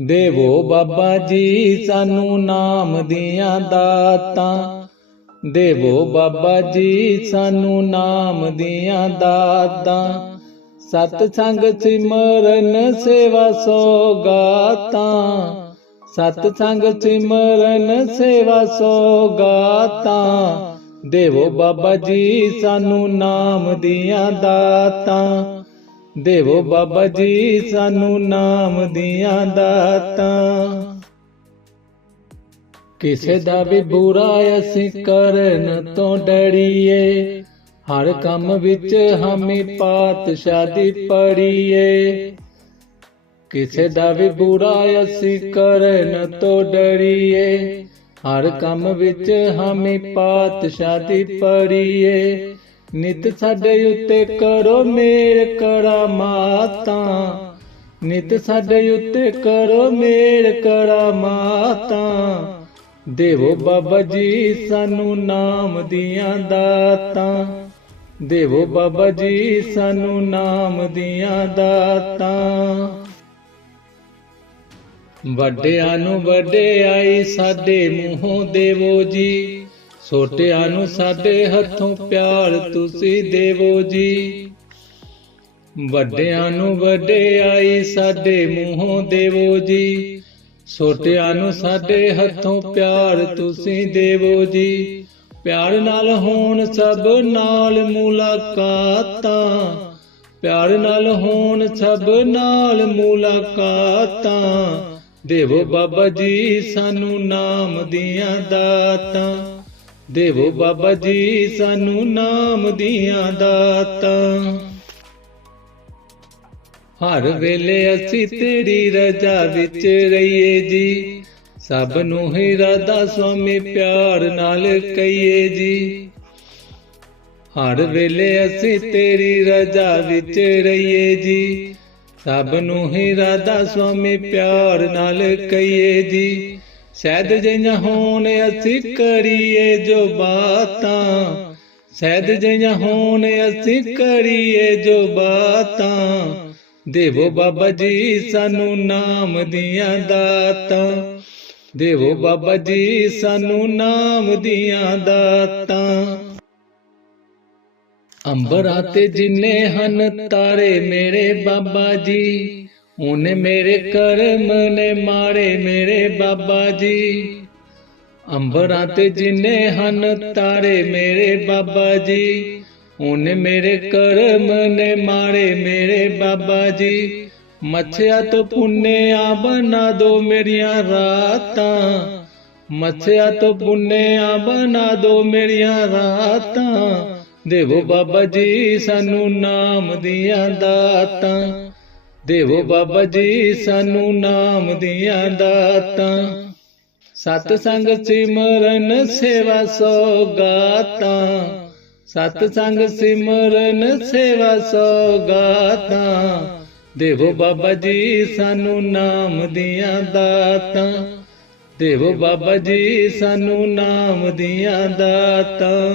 ਦੇਵੋ ਬਾਬਾ ਜੀ, ਸਾਨੂੰ ਨਾਮ ਦੀਆਂ ਦਾਤਾਂ। ਦੇਵੋ ਬਾਬਾ ਜੀ, ਸਾਨੂੰ ਨਾਮ ਦੀਆਂ ਦਾਤਾਂ। ਸਤ ਸੰਗ ਸਿਮਰਨ ਸੇਵਾ ਸੋਗਾਤਾਂ। ਸਤ ਸੰਗ ਸਿਮਰਨ ਸੇਵਾ ਸੋਗਾਤਾਂ। ਦੇਵੋ ਬਾਬਾ ਜੀ, ਸਾਨੂੰ ਨਾਮ ਦੀਆਂ ਦਾਤਾਂ। ਦੇਵੋ ਬਾਬਾ ਜੀ ਸਾਨੂੰ ਨਾਮ ਦੀਆਂ ਦਾਤਾਂ। ਕਿਸੇ ਦਾ ਵੀ ਬੁਰਾ ਅਸੀਂ ਕਰਨ ਤੋਂ ਡਰੀਏ, ਹਰ ਕੰਮ ਵਿੱਚ ਹਮੀ ਪਾਤਸ਼ਾਹ ਦੀ ਪੜੀਏ ਕਿਸੇ ਦਾ ਵੀ ਬੁਰਾ ਅਸੀਂ ਕਰਨ ਤੋਂ ਡਰੀਏ, ਹਰ ਕੰਮ ਵਿੱਚ ਹਮੀ ਪਾਤਸ਼ਾਹ ਦੀ ਪੜੀਏ ਨਿਤ ਸਾਡੇ ਉੱਤੇ ਕਰੋ ਮੇਰ ਕਰਾਮਾਤਾਂ ਨਿਤ ਸਾਡੇ ਉੱਤੇ ਕਰੋ ਮੇਰ ਕਰਾਮਾਤਾਂ ਦੇਵੋ ਬਾਬਾ ਜੀ ਸਾਨੂੰ ਨਾਮ ਦੀਆਂ ਦਾਤਾਂ। ਦੇਵੋ ਬਾਬਾ ਜੀ ਸਾਨੂੰ ਨਾਮ ਦੀਆਂ ਦਾਤਾਂ। ਵੱਡਿਆਂ ਨੂੰ ਵੱਡੇ ਆਈ ਸਾਡੇ ਮੂੰਹੋਂ ਦੇਵੋ ਜੀ। ਛੋਟਿਆਂ ਨੂੰ ਸਾਡੇ ਹੱਥੋਂ ਪਿਆਰ ਤੁਸੀਂ ਦੇਵੋ ਜੀ। ਵੱਡਿਆਂ ਨੂੰ ਵਡਿਆਈ ਸਾਡੇ ਮੂੰਹੋਂ ਦੇਵੋ ਜੀ। ਛੋਟਿਆਂ ਨੂੰ ਸਾਡੇ ਹੱਥੋਂ ਪਿਆਰ ਤੁਸੀਂ ਦੇਵੋ ਜੀ। ਪਿਆਰ ਨਾਲ ਹੋਣ ਸਭ ਨਾਲ ਮੁਲਾਕਾਤਾਂ। ਪਿਆਰ ਨਾਲ ਹੋਣ ਸਭ ਨਾਲ ਮੁਲਾਕਾਤਾਂ। ਦੇਵੋ ਬਾਬਾ ਜੀ ਸਾਨੂੰ ਨਾਮ ਦੀਆਂ ਦਾਤਾਂ। ਦੇਵੋ ਬਾਬਾ ਜੀ ਸਾਨੂੰ ਨਾਮ ਦੀਆਂ ਦਾਤਾਂ। ਹਰ ਵੇਲੇ ਅਸੀਂ ਤੇਰੀ ਰਜਾ ਵਿੱਚ ਰਹੀਏ ਜੀ। ਸਭ ਨੂੰ ਹੀ ਰਾਧਾ ਸੁਆਮੀ ਪਿਆਰ ਨਾਲ ਕਹੀਏ ਜੀ। ਹਰ ਵੇਲੇ ਅਸੀਂ ਤੇਰੀ ਰਜਾ ਵਿੱਚ ਰਹੀਏ ਜੀ। ਸਭ ਨੂੰ ਹੀ ਰਾਧਾ ਸੁਆਮੀ ਪਿਆਰ ਨਾਲ ਕਹੀਏ ਜੀ। ਸਹਿਦ ਜਿਹੀਆਂ ਹੋਣ ਅਸੀਂ ਕਰੀਏ ਜੋ ਬਾਤਾਂ। ਸਹਿਦ ਜਿਹੀਆਂ ਹੋਣ ਅਸੀਂ ਕਰੀਏ ਜੋ ਬਾਤਾਂ। ਦੇਵੋ ਬਾਬਾ ਜੀ ਸਾਨੂੰ ਨਾਮ ਦੀਆਂ ਦਾਤਾਂ। ਦੇਵੋ ਬਾਬਾ ਜੀ ਸਾਨੂੰ ਨਾਮ ਦੀਆਂ ਦਾਤਾਂ। ਅੰਬਰਾਂ ਤੇ ਜਿੰਨੇ ਹਨ ਤਾਰੇ ਮੇਰੇ ਬਾਬਾ ਜੀ। ਉਹਨੇ ਮੇਰੇ ਕਰਮ ਨੇ ਮਾਰੇ ਮੇਰੇ ਬਾਬਾ ਜੀ। ਅੰਬਰਾਂ ਤੇ ਜਿੰਨੇ ਹਨ, ਤਾਰੇ ਮੇਰੇ ਬਾਬਾ ਜੀ। ਉਹਨੇ ਮੇਰੇ ਕਰਮ ਨੇ ਮਾਰੇ ਮੇਰੇ ਬਾਬਾ ਜੀ। ਮੱਛਿਆ ਤੋਂ ਪੁੰਨਿਆ ਬਣਾ ਦੋ ਮੇਰੀਆਂ ਰਾਤਾਂ। ਮੱਛਿਆ ਤੋਂ ਪੁੰਨਿਆ ਬਣਾ ਦੋ ਮੇਰੀਆਂ ਰਾਤਾਂ। ਦੇਵੋ ਬਾਬਾ ਜੀ, ਸਾਨੂੰ ਨਾਮ ਦੀਆਂ ਦਾਤਾਂ। ਦੇਵੋ ਬਾਬਾ ਜੀ ਸਾਨੂੰ ਨਾਮ ਦੀਆਂ ਦਾਤਾਂ। ਸਤ ਸੰਗ ਸਿਮਰਨ ਸੇਵਾ ਸੋਗਾਤਾਂ ਸਤ ਸੰਗ ਸਿਮਰਨ ਸੇਵਾ ਸੋਗਾਤਾਂ ਦੇਵੋ ਬਾਬਾ ਜੀ ਸਾਨੂੰ ਨਾਮ ਦੀਆਂ ਦਾਤਾਂ। ਦੇਵੋ ਬਾਬਾ ਜੀ ਸਾਨੂੰ ਨਾਮ ਦੀਆਂ ਦਾਤਾਂ।